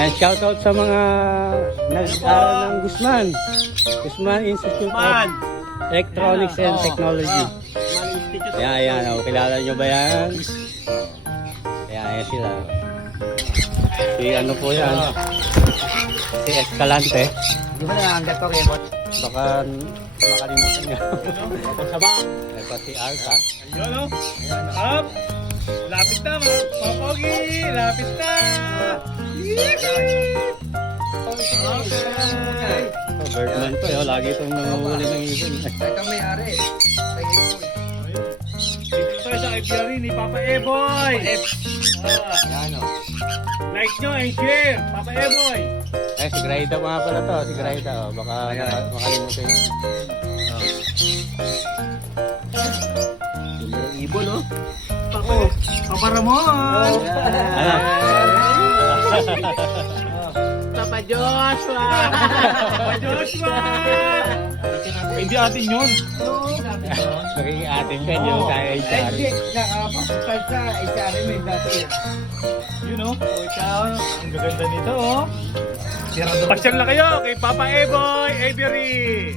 And shoutout sa mga nag-aaral ng Guzman Institute of Electronics and Technology. Ayan, oh, kilala nyo ba yan? Ayan sila. Si ano po yan? Si Escalante. Di ba na ang gato remote? Baka makalimutan nyo. Ito si Arta. Ayun o. Up. Lapit na mga Pogi. Lapit na. Okay. Birdman to, yo. Lagi itong nanguhuli ng ibon. Ito may-ari. Dito tayo sa IBRI ni Papa Eboy. Yan o. Like nyo and share. Papa Eboy. Eh, si Graida mga pala to. Si Graida, oh. Baka makalimutan nyo. Ibon o. Papa Ramon. Ano? Papa Joshua. Papa Joshua. Hindi atin yun. Magiging atin ka yung sa HR. Nakapasal sa HR may dati. Yun o. Ang gaganda nito o. Pasyal na kayo kay Papa Eboy Avery.